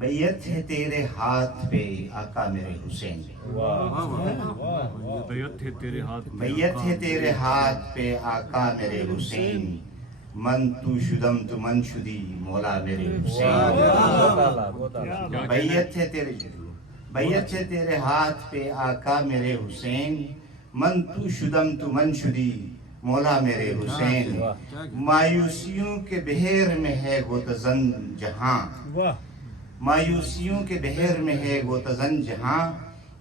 بیعت ہے تیرے ہاتھ پہ آقا میرے حسین، بیعت ہے تیرے ہاتھ پہ بیعت ہے تیرے ہاتھ پہ آقا میرے حسین، من تو شدم تو من شدی مولا میرے حسین، بیعت ہے تیرے بیعت ہے تیرے ہاتھ پہ آقا میرے حسین، من تو شدم تو من شدی مولا میرے حسین، مایوسیوں کے بحر میں ہے غوطہ-زن جہاں، مایوسیوں کے بحر میں ہے غوطہ-زن جہاں،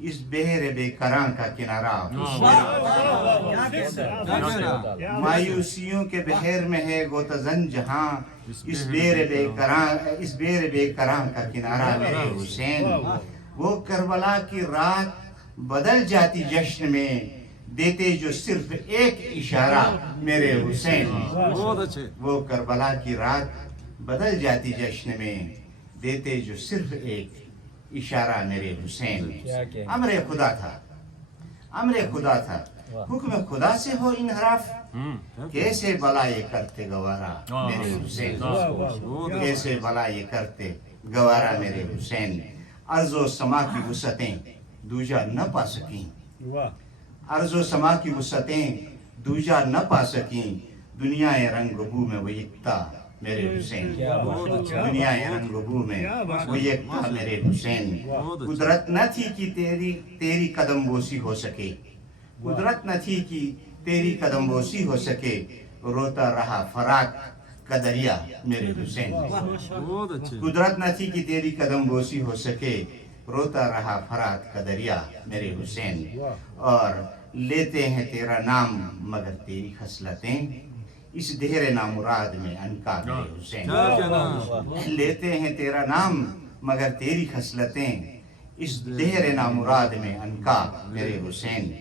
اس بحر بے کراں کا کنارہ مایوسیوں کے بحر میں ہے غوطہ-زن جہاں، اس بحر بے کراں کا کنارہ میرے حسین، وہ کربلا کی رات بدل جاتی جشن میں، دیتے جو صرف ایک اشارہ میرے حسین، وہ کربلا کی رات بدل جاتی جشن میں، دیتے جو صرف ایک اشارہ میرے حسین، امر خدا تھا، امر خدا تھا، حکم خدا سے ہو انحراف، کیسے بلا یہ کرتے گوارا میرے حسین، کیسے بلا یہ کرتے گوارا میرے حسین، ارض و سما کی وسعتیں دوجا نہ پا سکیں، ارض و سما کی وسعتیں دوجا نہ پا سکیں، دنیا رنگ و بو میں وہ یکتا میرے حسین، دنیا رنگ و بو میں وہ یکتا میرے حسین، قدرت نہ تھی کہ تیری قدم بوسی ہو سکے، قدرت نہ تھی کہ تیری قدم بوسی ہو سکے، روتا رہا فرات کا دریا میرے حسین، قدرت نہ تھی کہ تیری قدم بوسی ہو سکے، روتا رہا فرات کا دریا میرے حسین، اور لیتے ہیں تیرا نام مگر تیری خصلتیں اس دہر نامراد میں انکا میرے حسین، لیتے ہیں تیرا نام مگر تیری خصلتیں اس دہر نامراد میں انکا میرے حسین،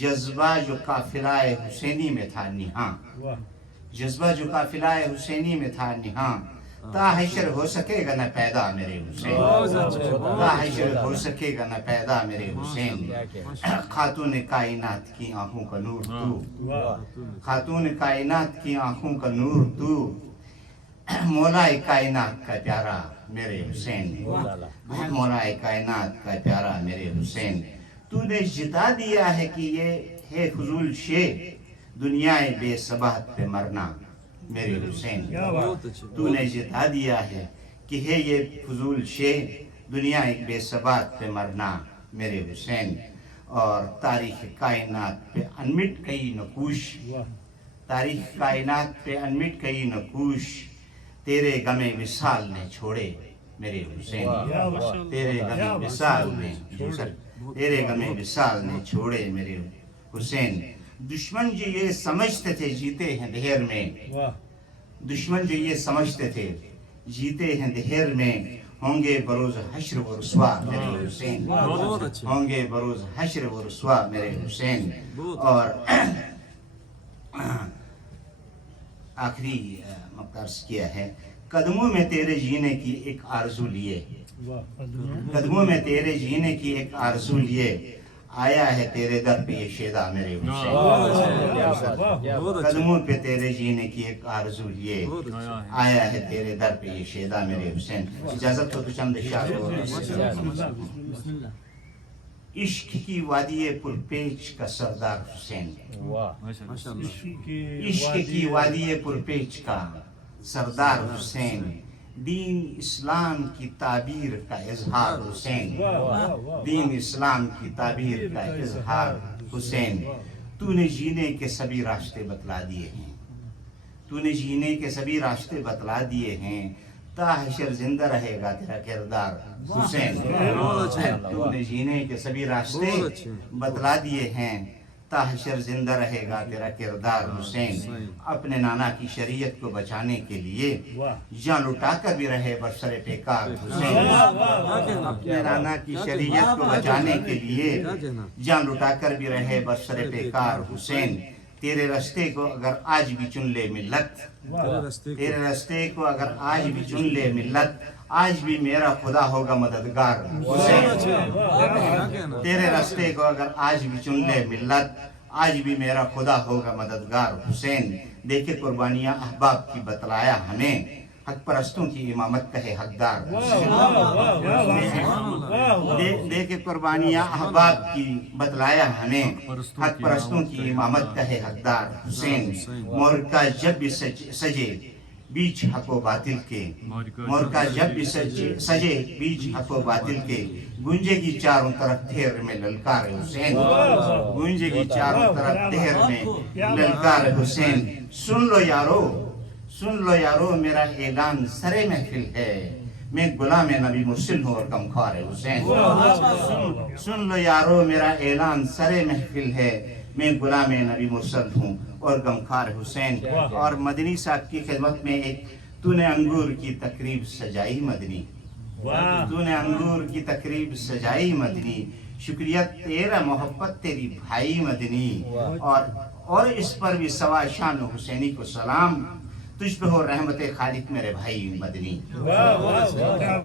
جذبہ جو قافلہ حسینی میں تھا نہاں، جذبہ جو قافلہ حسینی میں تھا نہاں، تا حشر ہو سکے گا نہ پیدا میرے حسین، تا حشر ہو سکے گا نہ پیدا میرے حسین، خاتون کائنات کی آنکھوں کا نور تو، خاتون کائنات کی آنکھوں کا نور تو، مولا کائنات کا پیارا میرے حسین، مولا کائنات کا پیارا میرے حسین، تو نے جتا دیا ہے کہ یہ ہے فضول شے دنیا بے ثبات پہ مرنا میرے حسین، تو نے جتا دیا ہے کہ ہے یہ فضول شے دنیا ایک بے ثبات پہ مرنا میرے حسین، اور تاریخ کائنات پہ انمٹ کئی نقوش، تاریخ کائنات پہ انمٹ کئی نقوش، تیرے غم وصال نے چھوڑے میرے حسین، تیرے غم وصال نے تیرے غم وصال نے چھوڑے میرے حسین، دشمن جو یہ سمجھتے تھے جیتے ہیں دہر میں، دشمن جو یہ سمجھتے تھے جیتے ہیں دہر میں، ہوں گے بروز حشر و رسوا میرے حسین، ہوں گے بروز حشر و رسوا میرے حسین، اور آخری مقدس کیا ہے، قدموں میں تیرے جینے کی ایک آرزو لیے، قدموں میں تیرے جینے کی ایک آرزو لیے، آیا ہے تیرے در پہ یہ شیدا میرے حسین، قدموں پہ تیرے جینے کی ایک آرزو لیے، آیا ہے تیرے در پہ یہ شیدا میرے حسین، اجازت ہو تو چند اشعار عشق کی وادی پرپیچ کا سردار حسین، عشق کی وادی پرپیچ کا سردار حسین، دین اسلام کی تعبیر کا اظہار حسین، دین اسلام کی تعبیر کا اظہار حسین، تو نے جینے کے سبھی راستے بتلا دیے ہیں، تو نے جینے کے سبھی راستے بتلا دیے ہیں، تا حشر زندہ رہے گا تیرا کردار حسین، تو نے جینے کے سبھی راستے بتلا دیے ہیں، تا حشر زندہ رہے گا تیرا کردار حسین، اپنے نانا کی شریعت کو بچانے کے لیے جان لٹا کر بھی رہے برسر پیکار حسین، اپنے نانا کی شریعت کو بچانے کے لیے جان لٹا کر بھی رہے برسر پیکار حسین، تیرے رستے کو اگر آج بھی چن لے ملت، تیرے رستے کو اگر آج بھی چن لے ملت، آج بھی میرا خدا ہوگا مددگار حسین، تیرے رستے کو اگر آج بھی چن لے ملت، آج بھی میرا خدا ہوگا مددگار حسین، دیکھے قربانیاں احباب کی بتلایا ہمیں، حق پرستوں کی امامت کا ہے حقدار دے کے قربانیاں احباب کی بتلایا ہمیں حق پرستوں کی امامت کا ہے حقدار حسین مورکا جب بھی سجے بیچ حق و باطل کے مورکا جب بھی سجے بیچ حق و باطل کے گونجے گی چاروں طرف دھیر میں للکار حسین گونجے گی چاروں طرف دھیر میں للکار حسین سن لو یارو میرا اعلان سرے محفل ہے میں غلام نبی مرسل ہوں اور غمخوار حسین سن لو یارو میرا اعلان سرے محفل ہے میں غلام نبی مرسل ہوں اور غمخوار حسین اور مدنی صاحب کی خدمت میں ایک تو نے انگور کی تقریب سجائی مدنی تو نے انگور کی تقریب سجائی مدنی شکریہ تیرا محبت تیری بھائی مدنی اور اس پر بھی سوا شان حسینی کو سلام تجھ پہ ہو رحمت خالق میرے بھائی مدنی